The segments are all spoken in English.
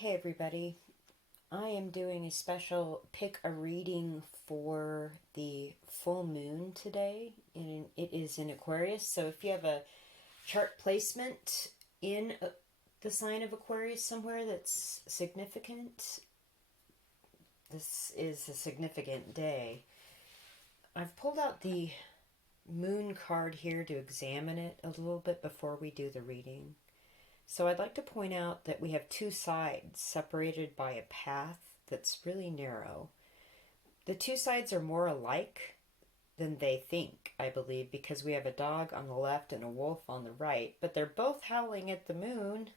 Hey everybody, I am doing a special pick a reading for the full moon today, and it is in Aquarius. So if you have a chart placement in the sign of Aquarius somewhere that's significant, this is a significant day. I've pulled out the moon card here to examine it a little bit before we do the reading. So I'd like to point out that we have two sides separated by a path that's really narrow. The two sides are more alike than they think, I believe, because we have a dog on the left and a wolf on the right, but they're both howling at the moon.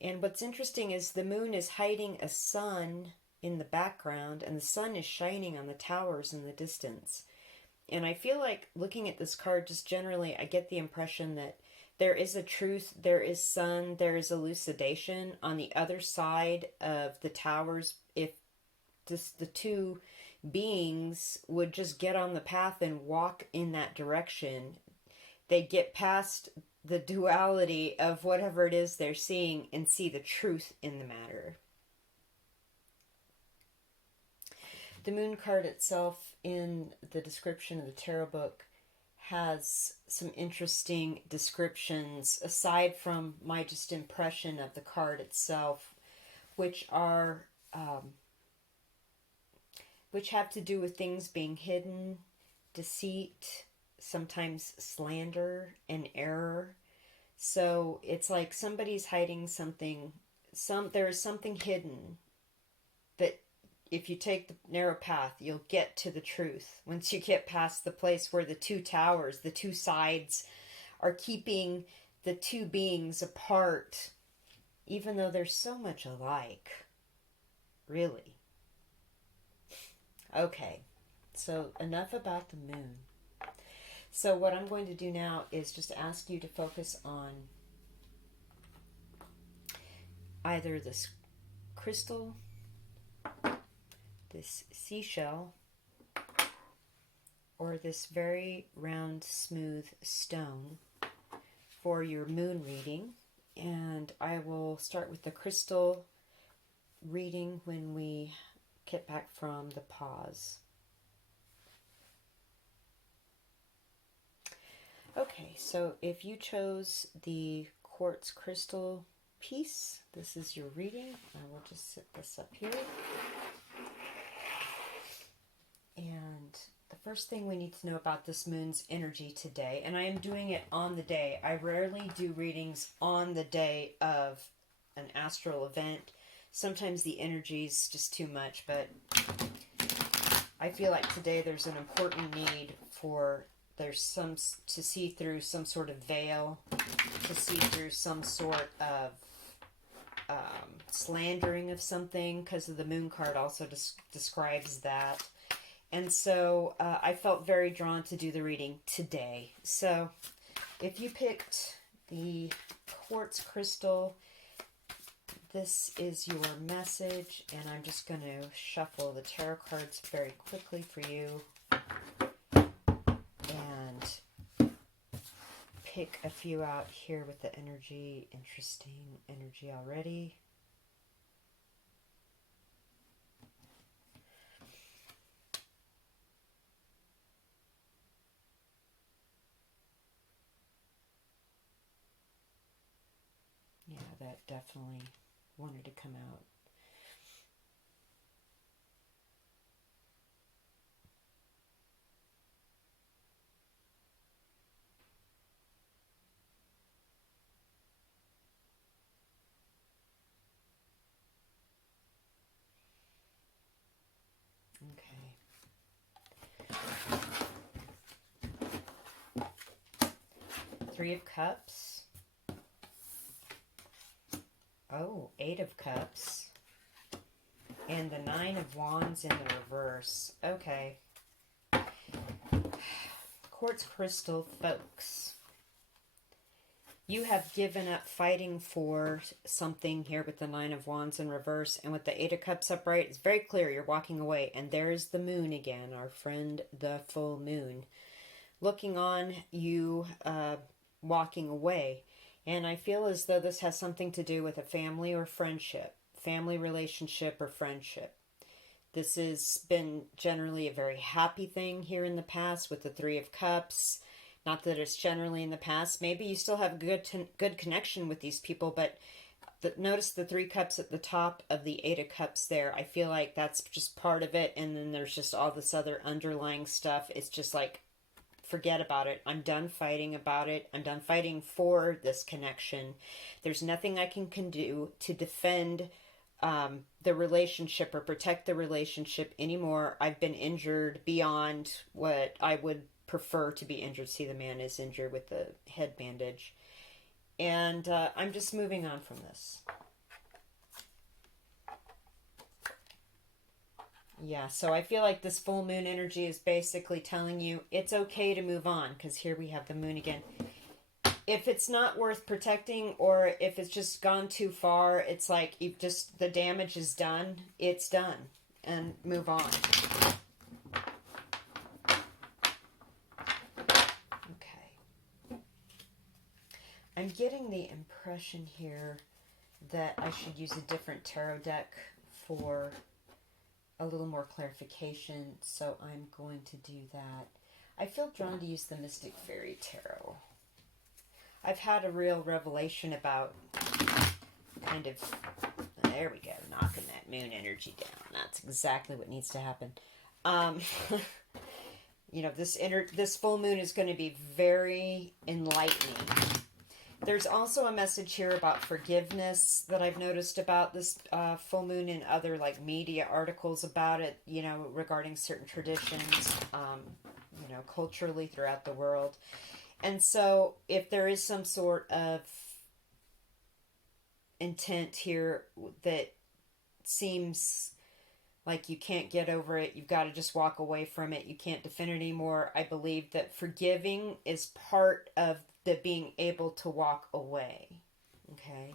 And what's interesting is the moon is hiding a sun in the background, and the sun is shining on the towers in the distance. And I feel like looking at this card, just generally, I get the impression that there is a truth, there is sun, there is elucidation on the other side of the towers. If just the two beings would just get on the path and walk in that direction, they get past the duality of whatever it is they're seeing and see the truth in the matter. The moon card itself in the description of the tarot book has some interesting descriptions aside from my just impression of the card itself, which are which have to do with things being hidden, deceit, sometimes slander and error. So it's like somebody's hiding something. There is something hidden that if you take the narrow path, you'll get to the truth. Once you get past the place where the two towers, the two sides, are keeping the two beings apart, even though they're so much alike. Really. Okay, so enough about the moon. So what I'm going to do now is just ask you to focus on either this crystal, this seashell, or this very round, smooth stone for your moon reading. And I will start with the crystal reading when we get back from the pause. Okay, so if you chose the quartz crystal piece, this is your reading. I will just set this up here. And the first thing we need to know about this moon's energy today, and I am doing it on the day. I rarely do readings on the day of an astral event. Sometimes the energy is just too much, but I feel like today there's an important need for to see through some sort of veil, to see through some sort of slandering of something, because the moon card also describes that. And so I felt very drawn to do the reading today. So if you picked the quartz crystal, this is your message, and I'm just going to shuffle the tarot cards very quickly for you and pick a few out here with the energy. Interesting energy already. Yeah, that definitely wanted to come out. Okay. Three of Cups. Oh, Eight of Cups. And the Nine of Wands in the reverse. Okay. Quartz crystal folks. You have given up fighting for something here with the Nine of Wands in reverse, and with the Eight of Cups upright, it's very clear you're walking away. And there's the moon again, our friend, the full moon. Looking on, you walking away. And I feel as though this has something to do with a family or friendship, family relationship or friendship. This has been generally a very happy thing here in the past with the Three of Cups. Not that it's generally in the past. Maybe you still have a good connection with these people, but notice the Three Cups at the top of the Eight of Cups there. I feel like that's just part of it, and then there's just all this other underlying stuff. It's just like, forget about it. I'm done fighting about it. I'm done fighting for this connection. There's nothing I can do to defend the relationship or protect the relationship anymore. I've been injured beyond what I would prefer to be injured. See, the man is injured with the head bandage. And I'm just moving on from this. Yeah, so I feel like this full moon energy is basically telling you it's okay to move on, because here we have the moon again. If it's not worth protecting, or if it's just gone too far, it's like you just, the damage is done, it's done, and move on. Okay. I'm getting the impression here that I should use a different tarot deck for a little more clarification, so I'm going to do that. I feel drawn to use the Mystic Fairy Tarot. I've had a real revelation about kind of, there we go, knocking that moon energy down. That's exactly what needs to happen. You know, this full moon is going to be very enlightening. There's also a message here about forgiveness that I've noticed about this full moon in other like media articles about it, you know, regarding certain traditions, you know, culturally throughout the world. And so if there is some sort of intent here that seems like you can't get over it, you've got to just walk away from it, you can't defend it anymore, I believe that forgiving is part of the being able to walk away. Okay?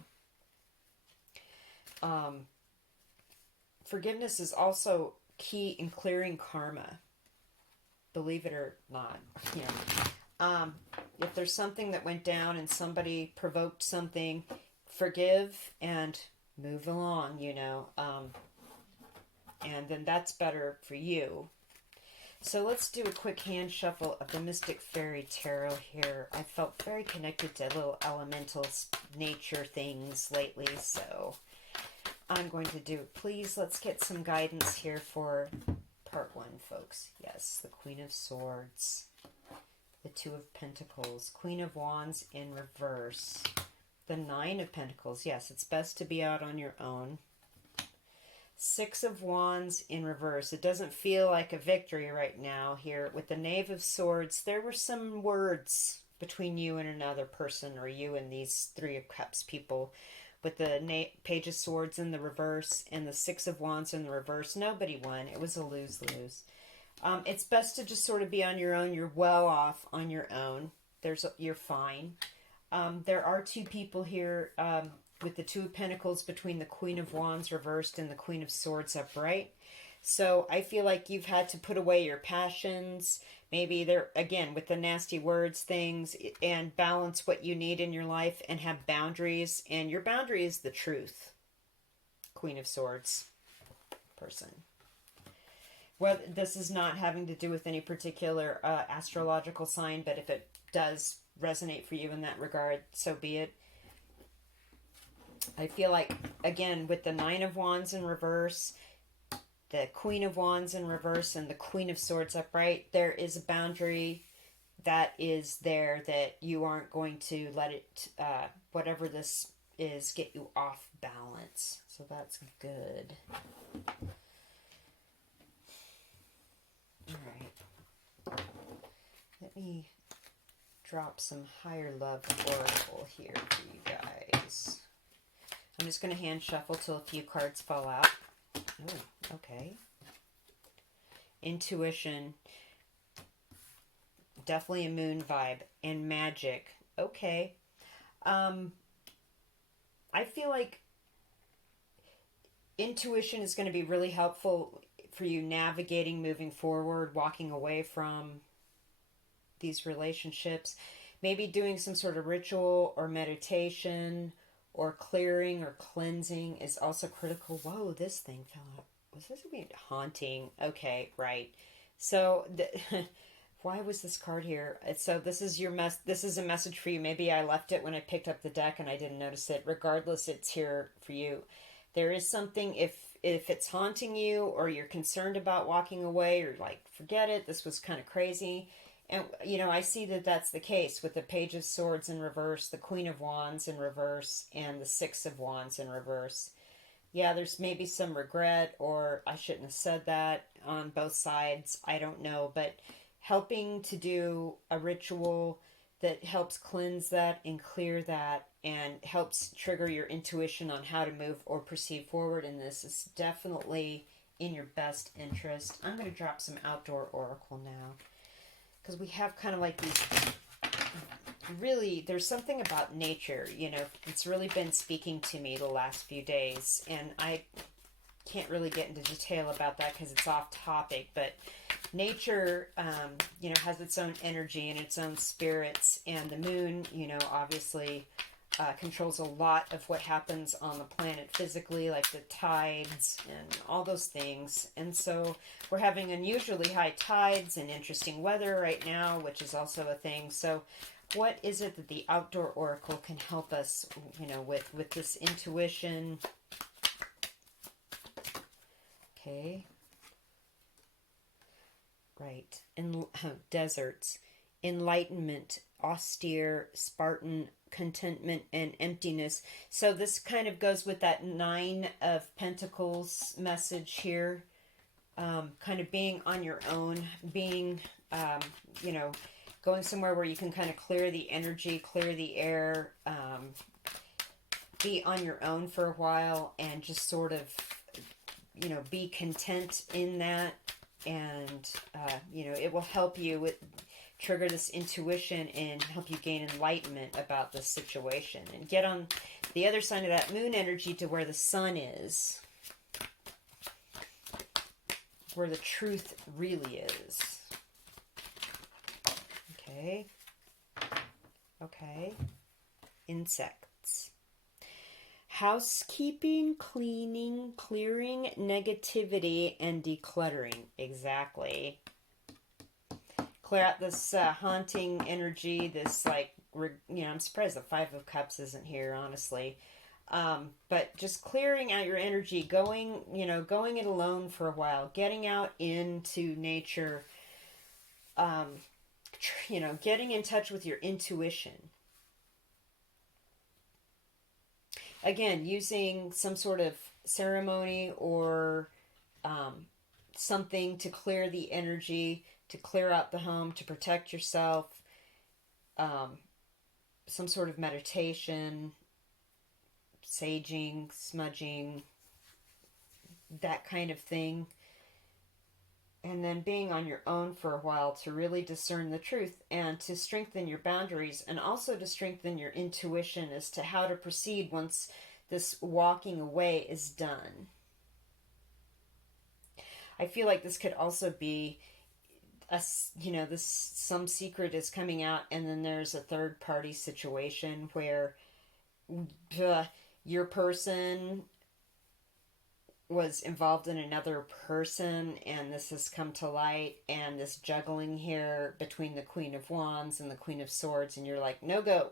Forgiveness is also key in clearing karma. Believe it or not. You know, if there's something that went down and somebody provoked something, forgive and move along, you know. And then that's better for you. So let's do a quick hand shuffle of the Mystic Fairy Tarot here. I felt very connected to little elemental nature things lately, so I'm going to do, please, let's get some guidance here for part one, folks. Yes, the Queen of Swords, the Two of Pentacles, Queen of Wands in reverse, the Nine of Pentacles. Yes, it's best to be out on your own. Six of Wands in reverse. It doesn't feel like a victory right now here. With the Knave of Swords, there were some words between you and another person, or you and these Three of Cups people. With the Page of Swords in the reverse and the Six of Wands in the reverse, nobody won. It was a lose-lose. It's best to just sort of be on your own. You're well off on your own. You're fine. There are two people here with the Two of Pentacles between the Queen of Wands reversed and the Queen of Swords upright. So I feel like you've had to put away your passions, maybe they're, again, with the nasty words things, and balance what you need in your life and have boundaries. And your boundary is the truth, Queen of Swords person. Well, this is not having to do with any particular astrological sign, but if it does resonate for you in that regard, so be it. I feel like, again, with the Nine of Wands in reverse, the Queen of Wands in reverse, and the Queen of Swords upright, there is a boundary that is there that you aren't going to let it, whatever this is, get you off balance. So that's good. All right. Let me drop some higher love oracle here for you guys. I'm just going to hand shuffle till a few cards fall out. Oh, okay. Intuition. Definitely a moon vibe. And magic. Okay. I feel like intuition is going to be really helpful for you navigating, moving forward, walking away from these relationships. maybe doing some sort of ritual or meditation or clearing or cleansing is also critical. Whoa, this thing fell out. Was this a haunting? Okay, right. So, why was this card here? So this is your This is a message for you. Maybe I left it when I picked up the deck and I didn't notice it. Regardless, it's here for you. There is something, if it's haunting you or you're concerned about walking away or like forget it, this was kind of crazy. And I see that that's the case with the Page of Swords in reverse, the Queen of Wands in reverse, and the Six of Wands in reverse. Yeah, there's maybe some regret, or I shouldn't have said that on both sides. I don't know, but helping to do a ritual that helps cleanse that and clear that and helps trigger your intuition on how to move or proceed forward in this is definitely in your best interest. I'm going to drop some outdoor oracle now because we have kind of like these really, there's something about nature, it's really been speaking to me the last few days, and I can't really get into detail about that because it's off topic, but nature, has its own energy and its own spirits, and the moon, obviously controls a lot of what happens on the planet physically, like the tides and all those things. And so we're having unusually high tides and interesting weather right now, which is also a thing. So what is it that the outdoor oracle can help us, with this intuition? Okay. Right. Deserts. Enlightenment, austere, Spartan, contentment, and emptiness. So this kind of goes with that Nine of Pentacles message here. Kind of being on your own, being, going somewhere where you can kind of clear the energy, clear the air, be on your own for a while and just sort of, be content in that. And, it will help you trigger this intuition and help you gain enlightenment about the situation and get on the other side of that moon energy to where the sun is, where the truth really is. Okay. Okay. Insects. Housekeeping, cleaning, clearing negativity, and decluttering. Exactly. Clear out this haunting energy, this I'm surprised the Five of Cups isn't here, honestly. But just clearing out your energy, going it alone for a while, getting out into nature, getting in touch with your intuition. Again, using some sort of ceremony or something to clear the energy, to clear out the home, to protect yourself, some sort of meditation, saging, smudging, that kind of thing. And then being on your own for a while to really discern the truth and to strengthen your boundaries and also to strengthen your intuition as to how to proceed once this walking away is done. I feel like this could also be some secret is coming out, and then there's a third party situation where your person was involved in another person, and this has come to light, and this juggling here between the Queen of Wands and the Queen of Swords, and you're like, no go,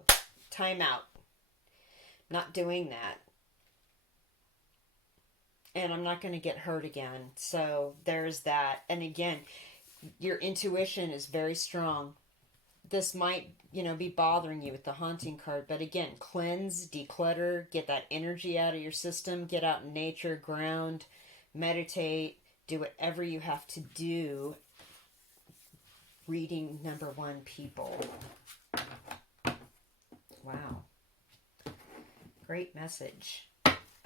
time out, not doing that, and I'm not going to get hurt again. So there's that. And again, your intuition is very strong. This might, be bothering you with the haunting card. But again, cleanse, declutter, get that energy out of your system, get out in nature, ground, meditate, do whatever you have to do. Reading number 1, people. Wow. Great message.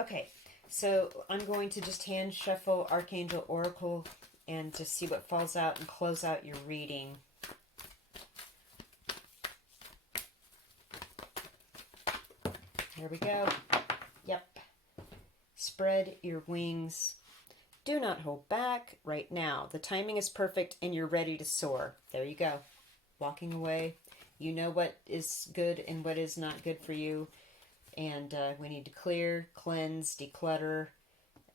Okay, so I'm going to just hand shuffle Archangel Oracle and just see what falls out and close out your reading. Here we go. Yep. Spread your wings. Do not hold back right now. The timing is perfect and you're ready to soar. There you go. Walking away. You know what is good and what is not good for you. And we need to clear, cleanse, declutter,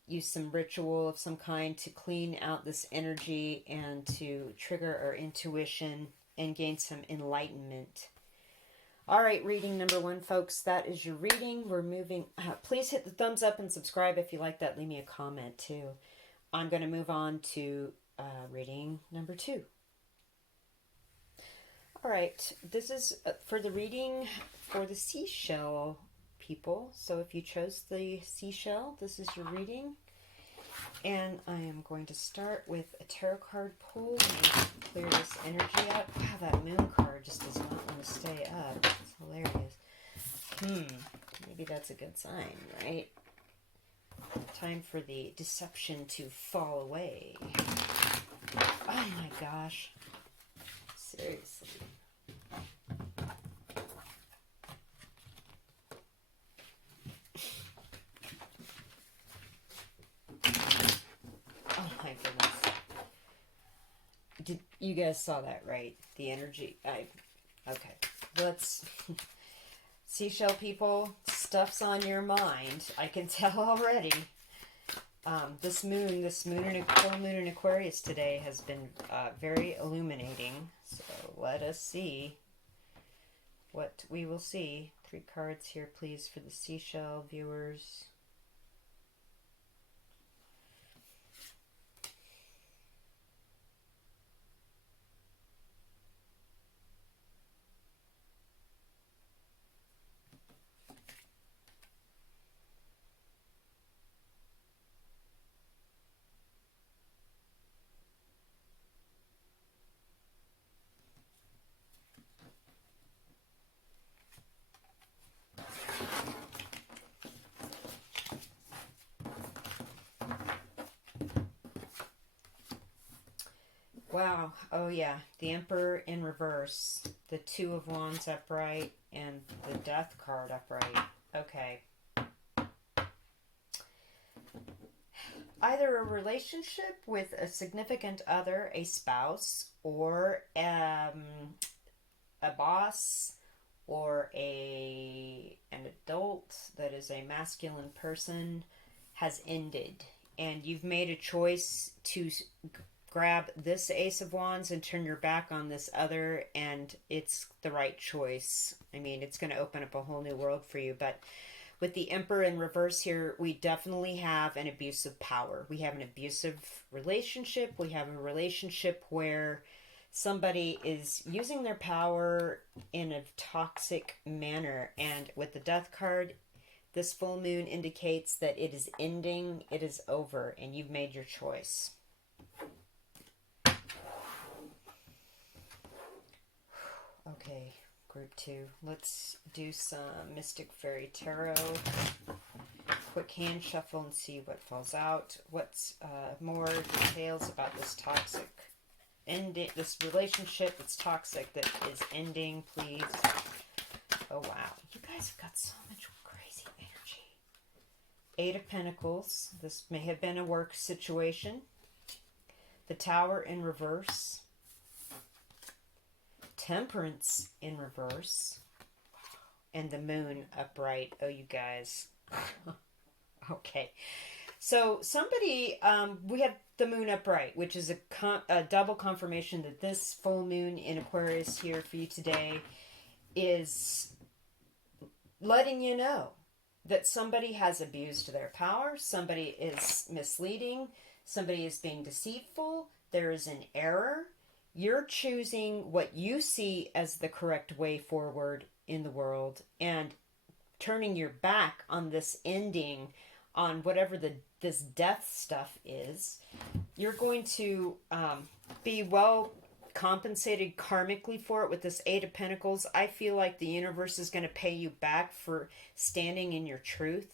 use some ritual of some kind to clean out this energy and to trigger our intuition and gain some enlightenment. All right, reading number 1, folks. That is your reading. We're moving. Please hit the thumbs up and subscribe if you like that. Leave me a comment too. I'm going to move on to reading number 2. All right, this is for the reading for the seashell people. So if you chose the seashell, this is your reading. And I am going to start with a tarot card pull and clear this energy out. Wow, that moon card just does not want to stay up. It's hilarious. Maybe that's a good sign, right? Time for the deception to fall away. Oh my gosh. Seriously. Oh my goodness. You guys saw that, right? The energy. Okay. Let's... Seashell people, stuff's on your mind. I can tell already. This moon in full moon in Aquarius today has been very illuminating. So let us see what we will see. 3 cards here, please, for the seashell viewers. Wow. Oh, yeah. The Emperor in reverse. The 2 of Wands upright. And the Death card upright. Okay. Either a relationship with a significant other, a spouse, or a boss, or an adult that is a masculine person has ended. And you've made a choice to grab this Ace of Wands and turn your back on this other, and it's the right choice. I mean, it's going to open up a whole new world for you. But with the Emperor in reverse here, we definitely have an abuse of power. We have an abusive relationship. We have a relationship where somebody is using their power in a toxic manner. And with the Death card, this full moon indicates that it is ending, it is over, and you've made your choice. Okay, group 2. Let's do some Mystic Fairy Tarot. Quick hand shuffle and see what falls out. What's more details about this toxic ending, this relationship that's toxic that is ending, please. Oh wow, you guys have got so much crazy energy. 8 of Pentacles. This may have been a work situation. The Tower in reverse. Temperance in reverse. And the Moon upright. Oh, you guys. Okay. So somebody, we have the Moon upright, which is a double confirmation that this full moon in Aquarius here for you today is letting you know that somebody has abused their power, somebody is misleading, somebody is being deceitful, there is an error. You're choosing what you see as the correct way forward in the world and turning your back on this ending, on whatever this death stuff is. You're going to be well compensated karmically for it with this 8 of Pentacles. I feel like the universe is going to pay you back for standing in your truth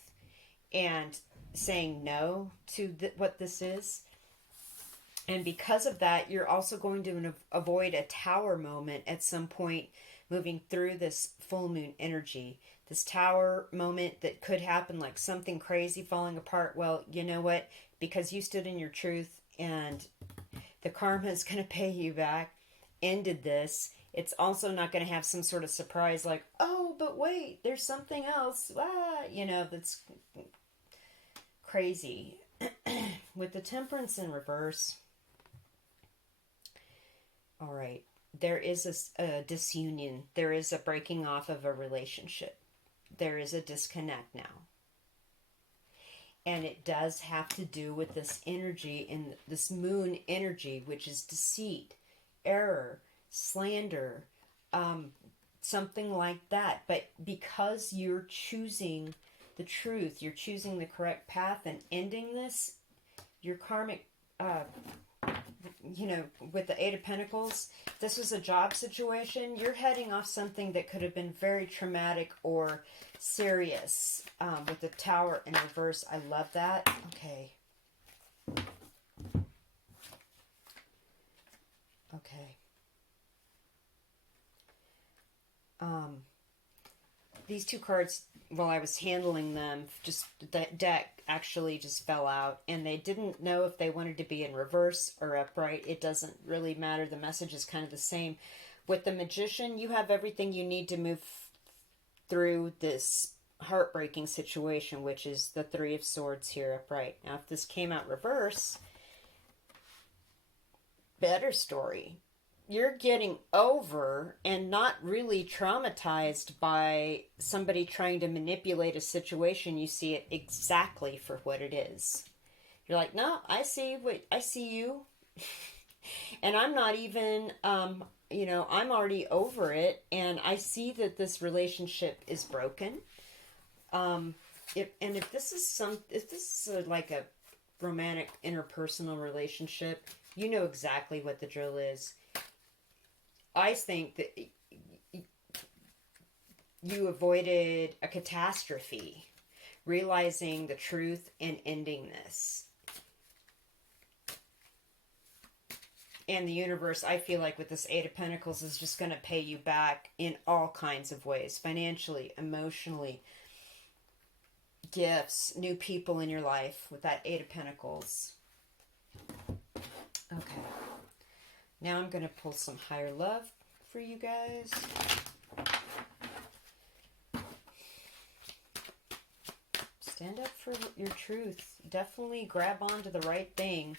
and saying no to what this is. And because of that, you're also going to avoid a tower moment at some point moving through this full moon energy. This tower moment that could happen, like something crazy falling apart. Well, you know what? Because you stood in your truth and the karma is going to pay you back, ended this, It's also not going to have some sort of surprise like, oh, but wait, there's something else. That's crazy. With the Temperance in reverse, all right, there is a disunion. There is a breaking off of a relationship. There is a disconnect now. And it does have to do with this energy, in this moon energy, which is deceit, error, slander, something like that. But because you're choosing the truth, you're choosing the correct path and ending this, your karmic, with the Eight of Pentacles, this was a job situation. You're heading off something that could have been very traumatic or serious. With the Tower in reverse, I love that. Okay. These two cards, while I was handling them, just the deck actually just fell out, and they didn't know if they wanted to be in reverse or upright. It doesn't really matter. The message is kind of the same. With the Magician, you have everything you need to move through this heartbreaking situation, which is the Three of Swords here upright. Now, if this came out reverse, better story. You're getting over and not really traumatized by somebody trying to manipulate a situation. You see it exactly for what it is. You're like, no, I see you. And I'm not even, I'm already over it. And I see that this relationship is broken. If this is like a romantic interpersonal relationship, you know exactly what the drill is. I think that you avoided a catastrophe, realizing the truth and ending this. And the universe, I feel like with this Eight of Pentacles, is just going to pay you back in all kinds of ways. Financially, emotionally, gifts, new people in your life with that Eight of Pentacles. Okay. Now I'm going to pull some higher love for you guys. Stand up for your truth. Definitely grab onto the right thing.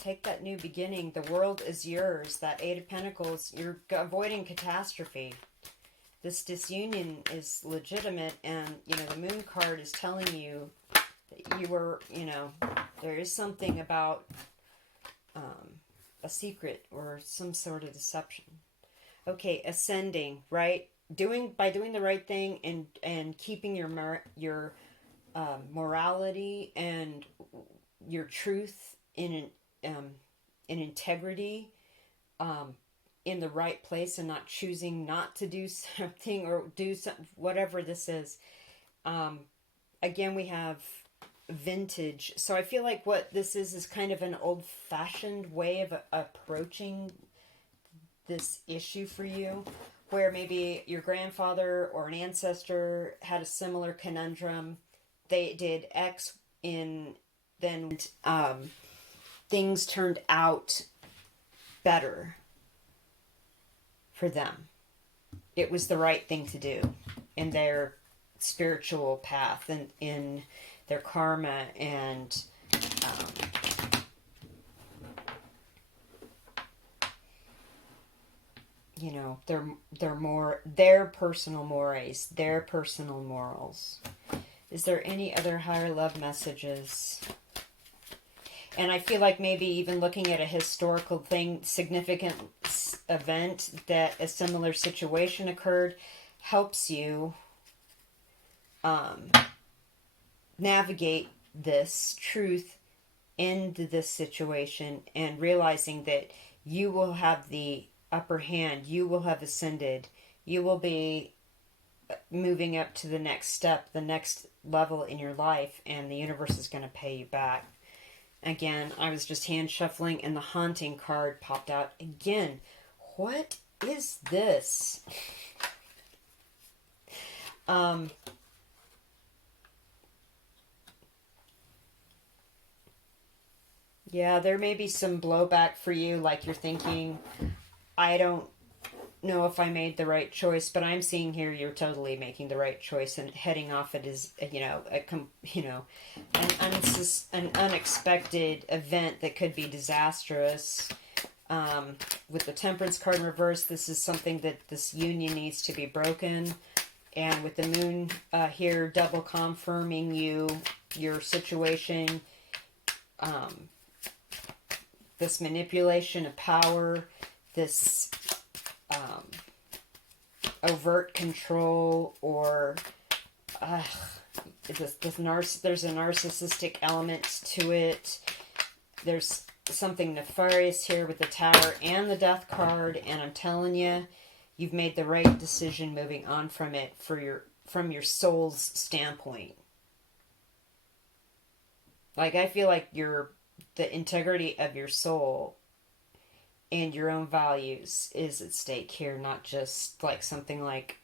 Take that new beginning. The world is yours. That Eight of Pentacles, you're avoiding catastrophe. This disunion is legitimate, and, the Moon card is telling you that you were, there is something about a secret or some sort of deception. Okay, ascending, right? By doing the right thing and keeping your morality and your truth in integrity, in the right place, and not choosing not to do something or do something, whatever this is. Again, we have vintage. So I feel like what this is kind of an old-fashioned way of approaching this issue for you, where maybe your grandfather or an ancestor had a similar conundrum. They did X then things turned out better for them. It was the right thing to do in their spiritual path and in their karma, and they're more their personal mores, their personal morals. Is there any other higher love messages? And I feel like maybe even looking at a historical thing, significant event that a similar situation occurred, helps you navigate this truth into this situation, and realizing that you will have the upper hand, you will have ascended, you will be moving up to the next step, the next level in your life, and the universe is going to pay you back. Again, I was just hand shuffling and the Haunting card popped out again. What is this? Yeah, there may be some blowback for you, like you're thinking, I don't know if I made the right choice, but I'm seeing here you're totally making the right choice and heading off it is, an unexpected event that could be disastrous. With the Temperance card in reverse, this is something that this union needs to be broken. And with the moon here, double confirming your situation, this manipulation of power, this overt control, or there's a narcissistic element to it. There's something nefarious here with the Tower and the Death card, and I'm telling you, you've made the right decision moving on from it from your soul's standpoint. Like, I feel like the integrity of your soul and your own values is at stake here, not just like something like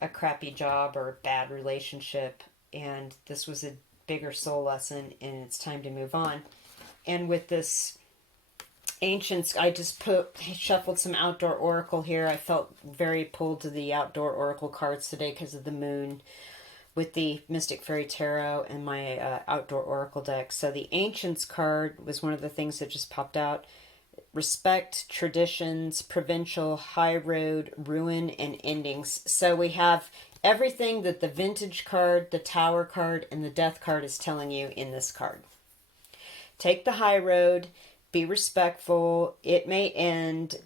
a crappy job or a bad relationship. And this was a bigger soul lesson, and it's time to move on. And with this Ancients, I just shuffled some outdoor oracle here. I felt very pulled to the outdoor oracle cards today because of the moon with the Mystic Fairy Tarot and my outdoor oracle deck. So the Ancients card was one of the things that just popped out. Respect, traditions, provincial, high road, ruin, and endings. So we have everything that the Vintage card, the Tower card, and the Death card is telling you in this card. Take the high road. Be respectful. It may end,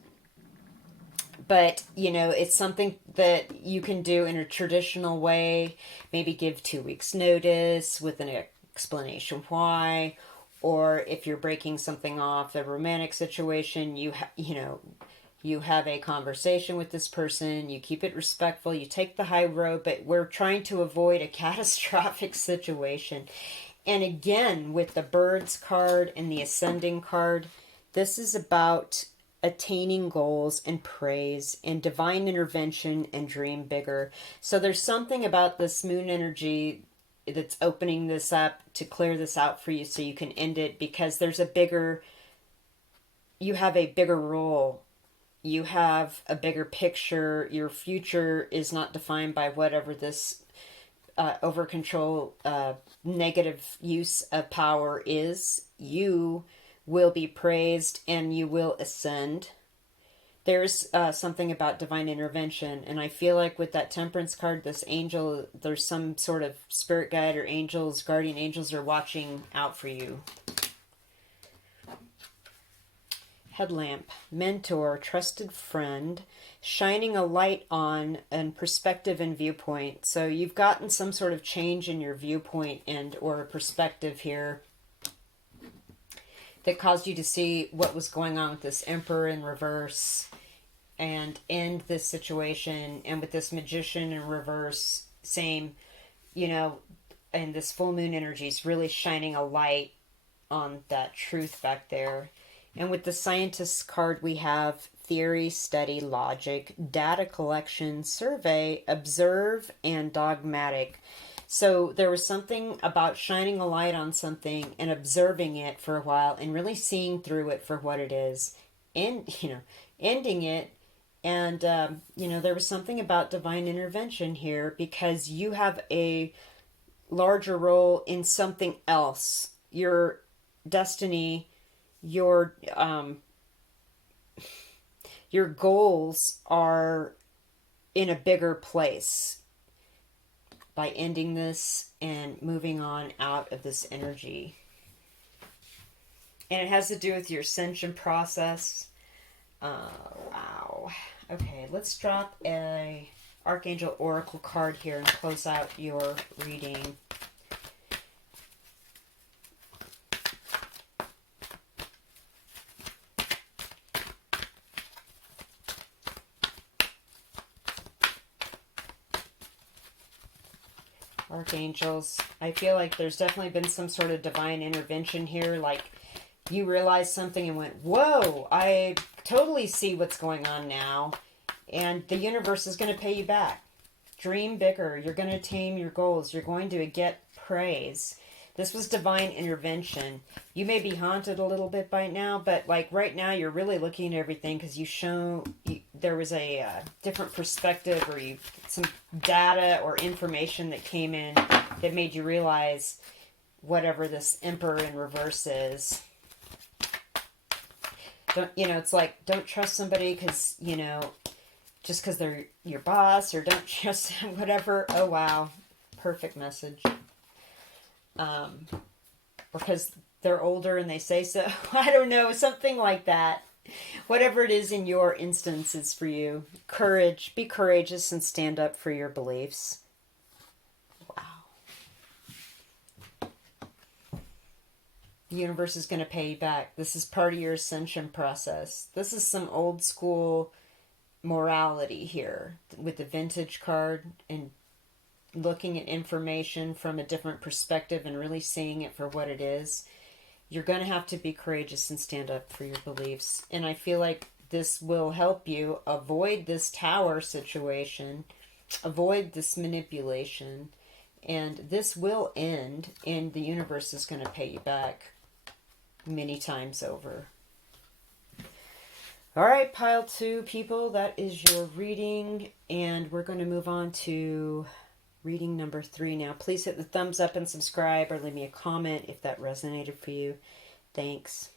but, it's something that you can do in a traditional way. Maybe give 2 weeks notice with an explanation why. Or if you're breaking something off, a romantic situation, you have a conversation with this person. You keep it respectful. You take the high road, but we're trying to avoid a catastrophic situation. And again, with the Birds card and the Ascending card, this is about attaining goals and praise and divine intervention and dream bigger. So there's something about this moon energy that's opening this up to clear this out for you so you can end it, because you have a bigger role. You have a bigger picture. Your future is not defined by whatever this over control, negative use of power is. You will be praised and you will ascend. There's something about divine intervention, and I feel like with that Temperance card, this angel, there's some sort of spirit guide or angels, guardian angels are watching out for you. Headlamp, mentor, trusted friend, shining a light on and perspective and viewpoint. So you've gotten some sort of change in your viewpoint and or perspective here that caused you to see what was going on with this Emperor in reverse and end this situation. And with this Magician in reverse, same, and this full moon energy is really shining a light on that truth back there. And with the Scientist card, we have theory, study, logic, data collection, survey, observe, and dogmatic. So there was something about shining a light on something and observing it for a while and really seeing through it for what it is, and ending it. And there was something about divine intervention here because you have a larger role in something else. Your destiny, your goals are in a bigger place by ending this and moving on out of this energy. And it has to do with your ascension process. Wow. Okay, let's drop a Archangel Oracle card here and close out your reading. Archangels, I feel like there's definitely been some sort of divine intervention here, like you realized something and went, whoa, I totally see what's going on now, and the universe is going to pay you back. Dream bigger. You're going to attain your goals. You're going to get praise. This was divine intervention. You may be haunted a little bit by now, but like right now you're really looking at everything because there was a different perspective, or some data or information that came in that made you realize whatever this Emperor in reverse is. Don't, it's like, don't trust somebody because, just because they're your boss, or don't trust whatever. Oh, wow. Perfect message. Because they're older and they say so. I don't know, something like that. Whatever it is in your instance is for you. Courage. Be courageous and stand up for your beliefs. Wow. The universe is going to pay you back. This is part of your ascension process. This is some old school morality here with the vintage card, and looking at information from a different perspective and really seeing it for what it is. You're going to have to be courageous and stand up for your beliefs. And I feel like this will help you avoid this tower situation, avoid this manipulation, and this will end, and the universe is going to pay you back many times over. All right, pile 2 people, that is your reading, and we're going to move on to reading number 3 now. Please hit the thumbs up and subscribe, or leave me a comment if that resonated for you. Thanks.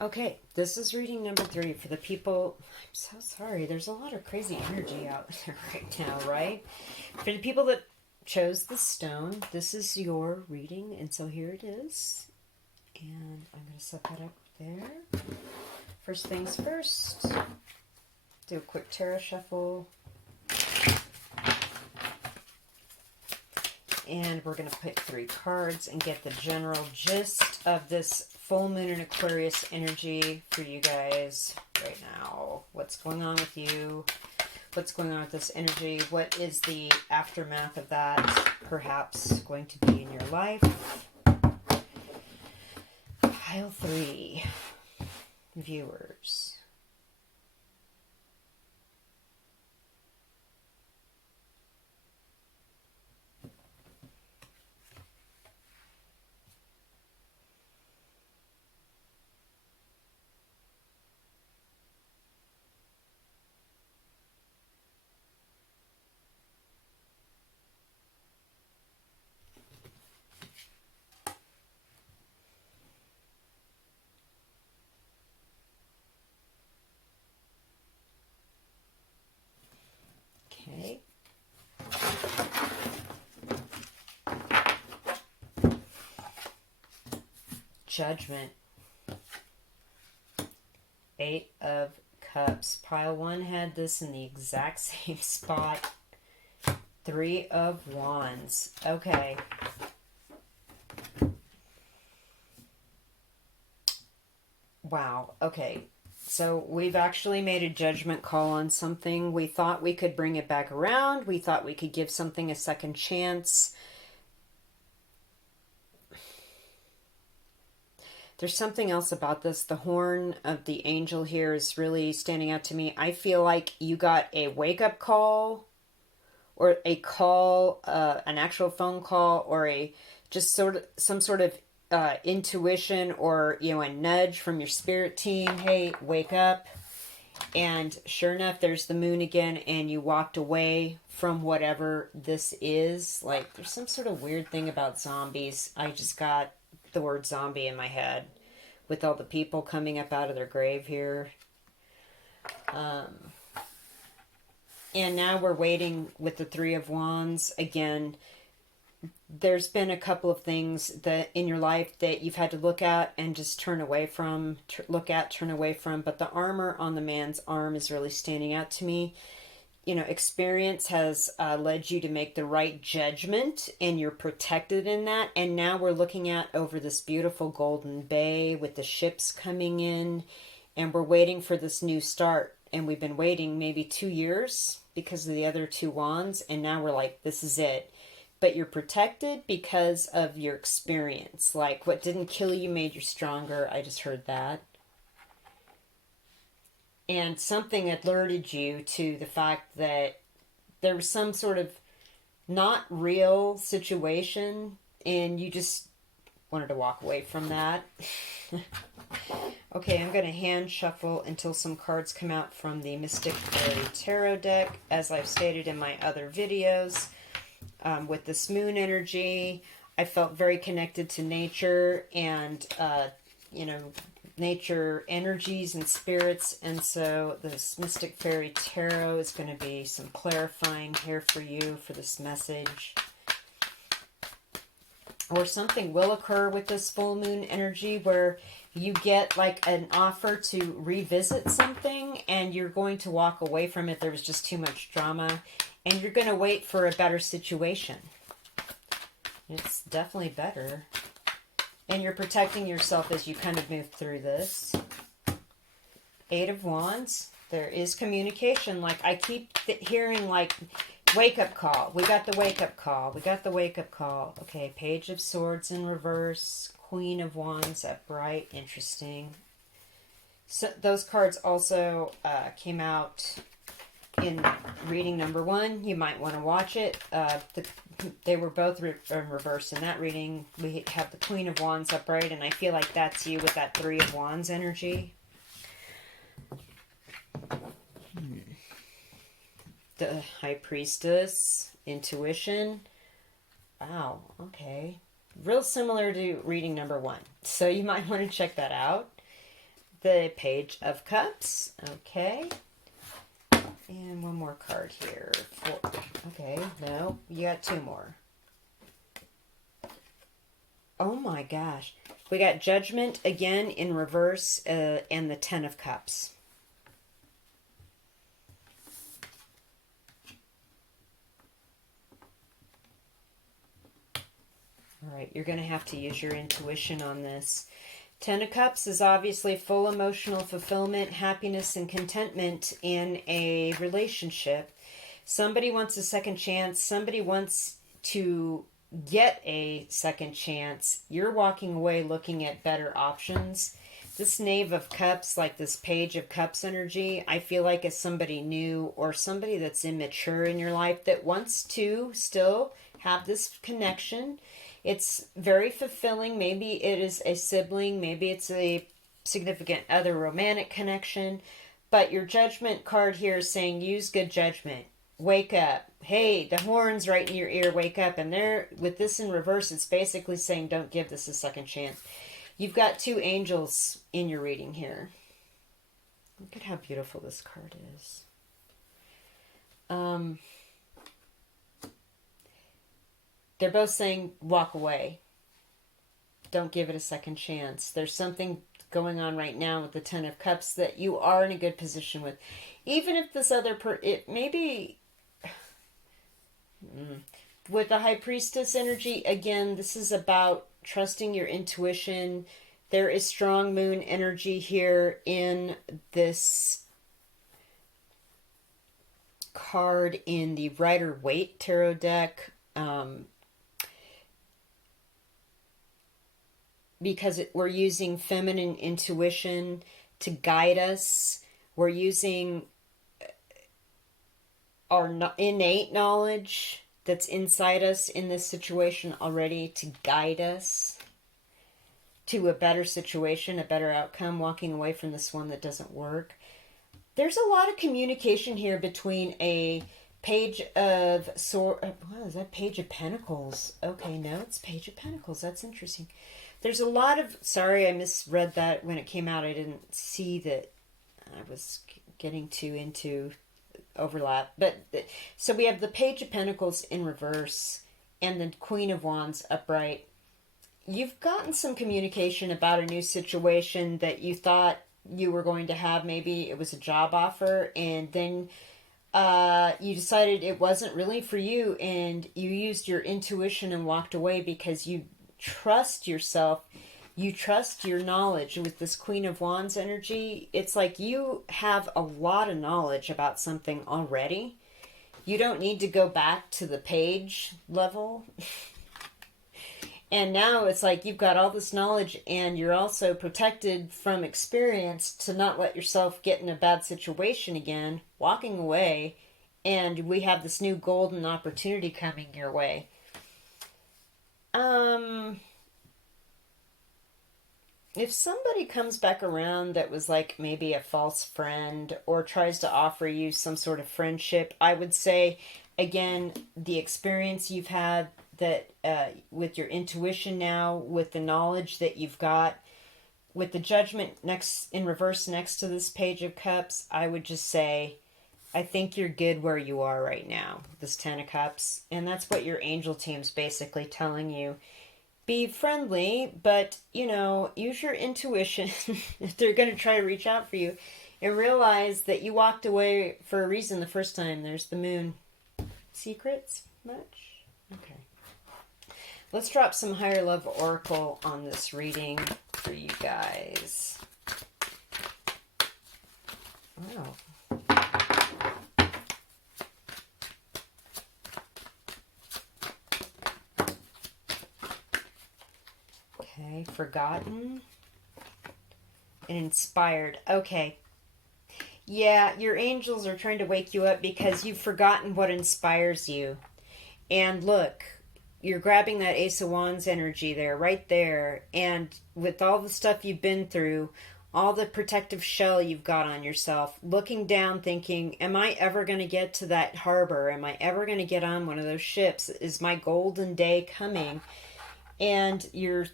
Okay, this is reading number 3 for the people. I'm so sorry. There's a lot of crazy energy out there right now, right? For the people that chose the stone, this is your reading, and so here it is. And I'm going to set that up there. First things first, do a quick tarot shuffle. And we're going to pick 3 cards and get the general gist of this full moon in Aquarius energy for you guys right now. What's going on with you? What's going on with this energy? What is the aftermath of that perhaps going to be in your life? Pile 3. Viewers. Okay. Judgment. 8 of Cups. Pile 1 had this in the exact same spot. 3 of Wands. Okay. Wow. Okay. So we've actually made a judgment call on something. We thought we could bring it back around. We thought we could give something a second chance. There's something else about this. The horn of the angel here is really standing out to me. I feel like you got a wake-up call, or a call, an actual phone call, or some sort of intuition, or a nudge from your spirit team. Hey, wake up. And sure enough, there's the moon again, and you walked away from whatever this is. Like, there's some sort of weird thing about zombies. I just got the word zombie in my head with all the people coming up out of their grave here. And now we're waiting with the 3 of Wands. Again, there's been a couple of things that in your life that you've had to look at and just turn away from, turn away from. But the armor on the man's arm is really standing out to me. Experience has led you to make the right judgment, and you're protected in that. And now we're looking at over this beautiful golden bay with the ships coming in, and we're waiting for this new start. And we've been waiting maybe 2 years because of the other 2 wands, and now we're like, this is it. But you're protected because of your experience. Like, what didn't kill you made you stronger. I just heard that. And something alerted you to the fact that there was some sort of not real situation, and you just wanted to walk away from that. Okay, I'm going to hand shuffle until some cards come out from the Mystic Fairy Tarot deck. As I've stated in my other videos, with this moon energy, I felt very connected to nature and, nature energies and spirits. And so this Mystic Fairy Tarot is going to be some clarifying here for you for this message. Or something will occur with this full moon energy where you get like an offer to revisit something and you're going to walk away from it. There was just too much drama and you're going to wait for a better situation. It's definitely better. And you're protecting yourself as you kind of move through this. Eight of Wands. There is communication. Like I keep hearing like wake-up call. We got the wake-up call. We got the wake-up call. Okay, Page of Swords in reverse. Queen of Wands upright. Interesting. So those cards also came out in reading number 1. You might want to watch it. They were both in reverse in that reading. We have the Queen of Wands upright, and I feel like that's you with that 3 of Wands energy. The High Priestess, intuition. Wow, okay. Real similar to reading number 1. So you might want to check that out. The Page of Cups. Okay. And one more card here. Okay, no, you got 2 more. Oh my gosh. We got Judgment again in reverse and the 10 of Cups. All right, you're going to have to use your intuition on this. 10 of Cups is obviously full emotional fulfillment, happiness, and contentment in a relationship. Somebody wants a second chance. Somebody wants to get a second chance. You're walking away looking at better options. This Knave of Cups, like this Page of Cups energy, I feel like is somebody new or somebody that's immature in your life that wants to still have this connection. It's very fulfilling. Maybe it is a sibling. Maybe it's a significant other romantic connection. But your Judgment card here is saying use good judgment. Wake up. Hey, the horn's right in your ear. Wake up. And there, with this in reverse, it's basically saying don't give this a second chance. You've got 2 angels in your reading here. Look at how beautiful this card is. They're both saying walk away. Don't give it a second chance. There's something going on right now with the 10 of Cups that you are in a good position with. Even if this other it maybe with the High Priestess energy, again, this is about trusting your intuition. There is strong moon energy here in this card in the Rider-Waite tarot deck. Because we're using feminine intuition to guide us. We're using our innate knowledge that's inside us in this situation already to guide us to a better situation, a better outcome, walking away from this one that doesn't work. There's a lot of communication here between a Page of Swords. What is that? Page of Pentacles. Okay, no, it's Page of Pentacles. That's interesting. There's a lot of... Sorry, I misread that when it came out. I didn't see that I was getting too into overlap. But so we have the Page of Pentacles in reverse and the Queen of Wands upright. You've gotten some communication about a new situation that you thought you were going to have. Maybe it was a job offer, and then you decided it wasn't really for you, and you used your intuition and walked away because you trust yourself. You trust your knowledge. With this Queen of Wands energy, it's like you have a lot of knowledge about something already. You don't need to go back to the page level. And now it's like you've got all this knowledge and you're also protected from experience to not let yourself get in a bad situation again, walking away, and we have this new golden opportunity coming your way. if somebody comes back around that was like maybe a false friend or tries to offer you some sort of friendship, I would say, again, the experience you've had that with your intuition now, with the knowledge that you've got, with the judgment next in reverse next to this page of cups, I would just say, I think you're good where you are right now, this Ten of Cups. And that's what your angel team's basically telling you. Be friendly, but, use your intuition if they're going to try to reach out for you. And realize that you walked away for a reason the first time. There's the moon. Secrets? Much? Okay. Let's drop some higher love oracle on this reading for you guys. Wow. Okay, forgotten and inspired. Okay. Yeah, your angels are trying to wake you up because you've forgotten what inspires you. And look, you're grabbing that Ace of Wands energy there, right there. And with all the stuff you've been through, all the protective shell you've got on yourself, looking down thinking, am I ever going to get to that harbor? Am I ever going to get on one of those ships? Is my golden day coming? And your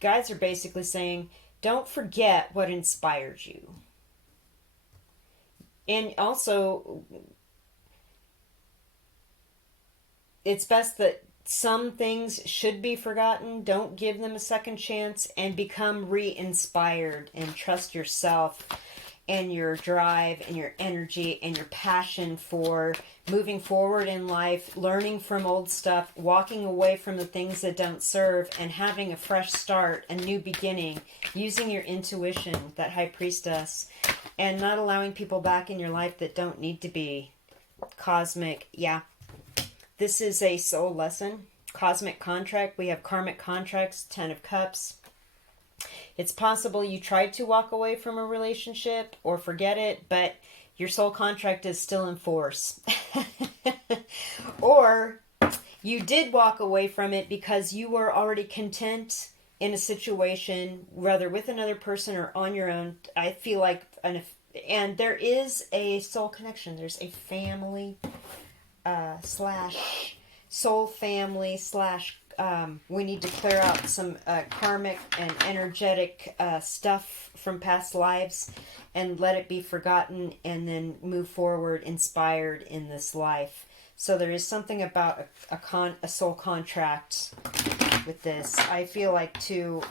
guides are basically saying, don't forget what inspired you. And also, it's best that some things should be forgotten. Don't give them a second chance and become re-inspired and trust yourself and your drive and your energy and your passion for moving forward in life, learning from old stuff, walking away from the things that don't serve, and having a fresh start, a new beginning, using your intuition, that high priestess, and not allowing people back in your life that don't need to be. Cosmic, yeah. This is a soul lesson. Cosmic contract. We have karmic contracts, 10 of Cups. It's possible you tried to walk away from a relationship or forget it, but your soul contract is still in force. Or you did walk away from it because you were already content in a situation, whether with another person or on your own. I feel like, and there is a soul connection. There's a family slash soul family slash we need to clear out some karmic and energetic stuff from past lives and let it be forgotten and then move forward inspired in this life. So there is something about a soul contract with this. I feel like too,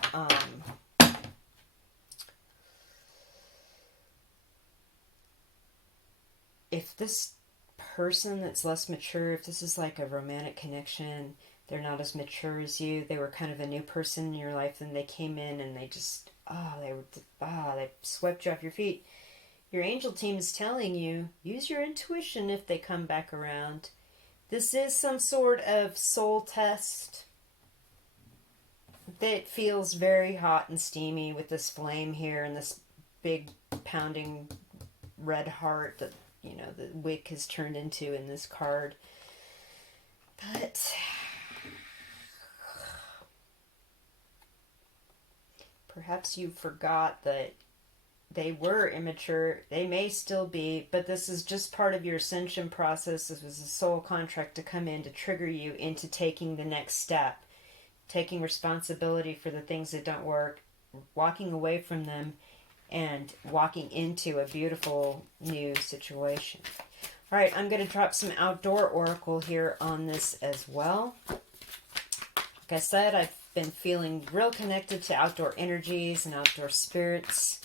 if this person that's less mature, if this is like a romantic connection, they're not as mature as you, they were kind of a new person in your life, and they came in and they just, they swept you off your feet. Your angel team is telling you, use your intuition if they come back around. This is some sort of soul test that feels very hot and steamy with this flame here and this big pounding red heart that, the wick has turned into in this card. But perhaps you forgot that they were immature. They may still be, but this is just part of your ascension process. This was a soul contract to come in to trigger you into taking the next step, taking responsibility for the things that don't work, walking away from them, and walking into a beautiful new situation. All right, I'm going to drop some outdoor oracle here on this as well. Like I said, I've been feeling real connected to outdoor energies and outdoor spirits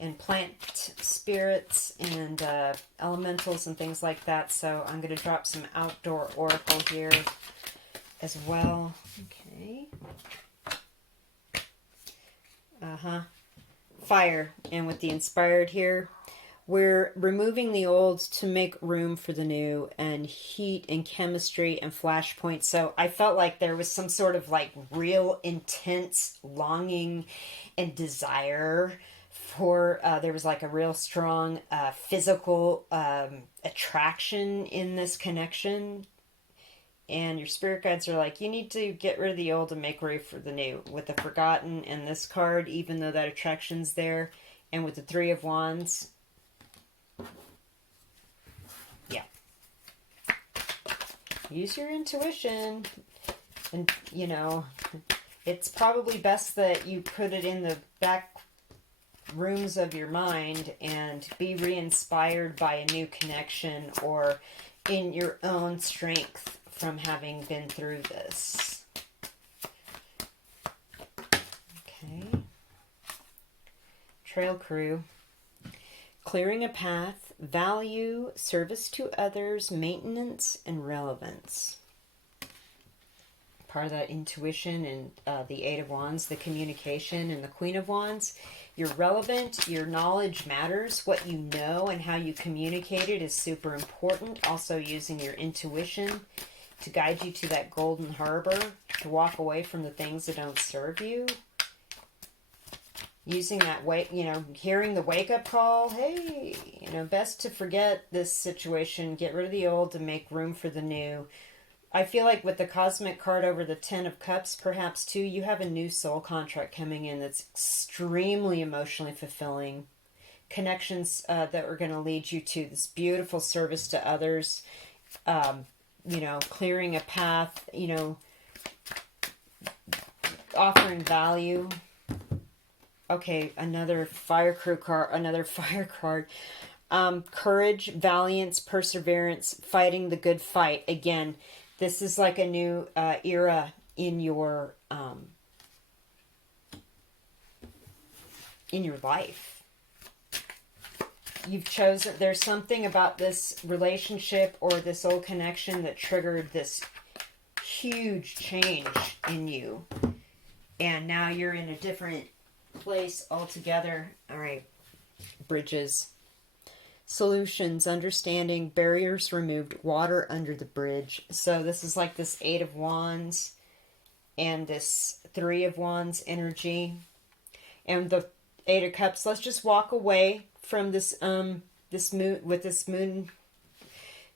and plant spirits and elementals and things like that. So I'm going to drop some outdoor oracle here as well. Okay. Fire. And with the inspired here, we're removing the old to make room for the new, and heat and chemistry and flashpoints. So I felt like there was some sort of like real intense longing and desire for, there was like a real strong physical attraction in this connection. And your spirit guides are like, you need to get rid of the old and make way for the new. With the Forgotten and this card, even though that attraction's there, and with the Three of Wands, yeah. Use your intuition. And, you know, it's probably best that you put it in the back rooms of your mind and be re-inspired by a new connection or in your own strength from having been through this. Okay. Trail crew. Clearing a path, value, service to others, maintenance, and relevance. Part of that intuition and the Eight of Wands, the communication, and the Queen of Wands. You're relevant. Your knowledge matters. What you know and how you communicate it is super important. Also using your intuition to guide you to that golden harbor, to walk away from the things that don't serve you. Using that hearing the wake-up call. Hey, best to forget this situation. Get rid of the old to make room for the new. I feel like with the Cosmic card over the Ten of Cups, perhaps too, you have a new soul contract coming in that's extremely emotionally fulfilling. Connections that are going to lead you to this beautiful service to others. Clearing a path, offering value. Okay, another fire card. Courage, valiance, perseverance, fighting the good fight. Again, this is like a new era in your life. You've chosen, there's something about this relationship or this old connection that triggered this huge change in you. And now you're in a different place altogether. All right, bridges. Solutions, understanding, barriers removed, water under the bridge. So this is like this Eight of Wands and this Three of Wands energy. And the Eight of Cups, let's just walk away from this moon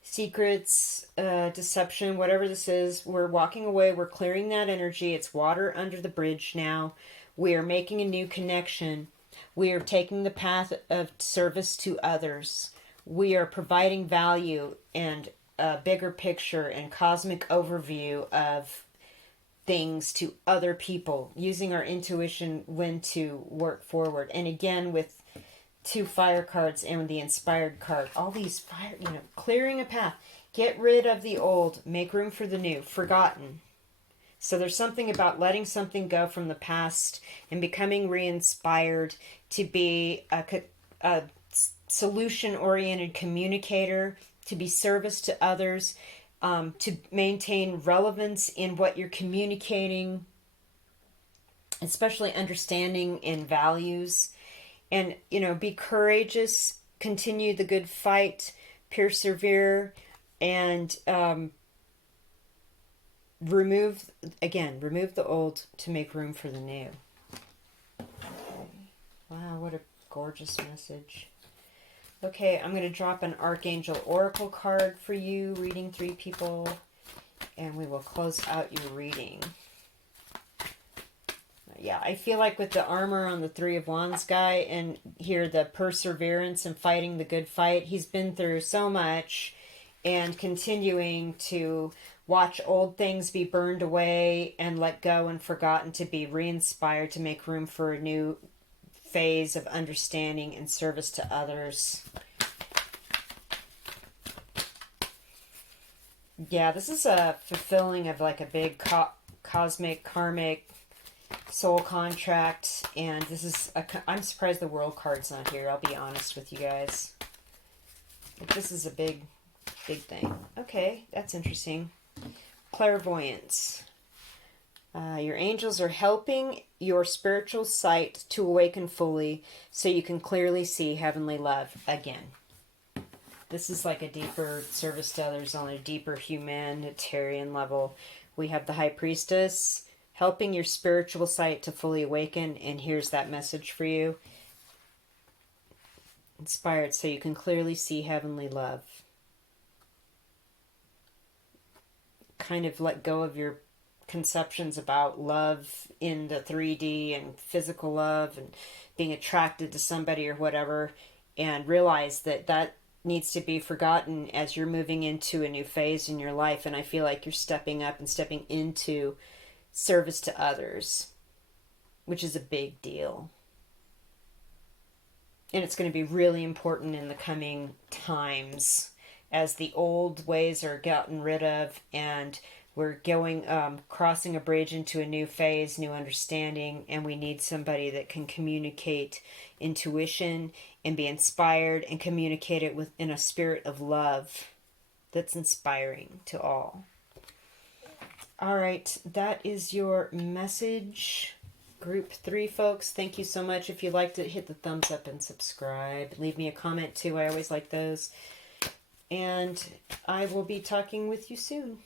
secrets, deception, whatever this is. We're walking away, we're clearing that energy. It's water under the bridge now. We are making a new connection. We are taking the path of service to others. We are providing value and a bigger picture and cosmic overview of things to other people, using our intuition when to work forward. And again, with two fire cards and the inspired card, all these fire, clearing a path. Get rid of the old, make room for the new, forgotten. So there's something about letting something go from the past and becoming re-inspired to be a solution-oriented communicator, to be service to others, to maintain relevance in what you're communicating, especially understanding and values. And, be courageous, continue the good fight, persevere, and remove the old to make room for the new. Wow, what a gorgeous message. Okay, I'm going to drop an Archangel Oracle card for you, reading 3 people, and we will close out your reading. Yeah, I feel like with the armor on the Three of Wands guy and here the perseverance and fighting the good fight, he's been through so much and continuing to watch old things be burned away and let go and forgotten to be re-inspired to make room for a new phase of understanding and service to others. Yeah, this is a fulfilling of like a big cosmic, karmic soul contract. And this is, I'm surprised the World card's not here. I'll be honest with you guys. But this is a big thing. Okay, that's interesting. Clairvoyance. Your angels are helping your spiritual sight to awaken fully so you can clearly see heavenly love again. This is like a deeper service to others on a deeper humanitarian level. We have the High Priestess helping your spiritual sight to fully awaken, and here's that message for you. Inspired so you can clearly see heavenly love. kind of let go of your conceptions about love in the 3D and physical love and being attracted to somebody or whatever, and realize that that needs to be forgotten as you're moving into a new phase in your life. And I feel like you're stepping up and stepping into service to others, which is a big deal. And it's going to be really important in the coming times as the old ways are gotten rid of and we're going, crossing a bridge into a new phase, new understanding, and we need somebody that can communicate intuition and be inspired and communicate it in a spirit of love that's inspiring to all. All right, that is your message. Group 3, folks. Thank you so much. If you liked it, hit the thumbs up and subscribe. Leave me a comment too. I always like those. And I will be talking with you soon.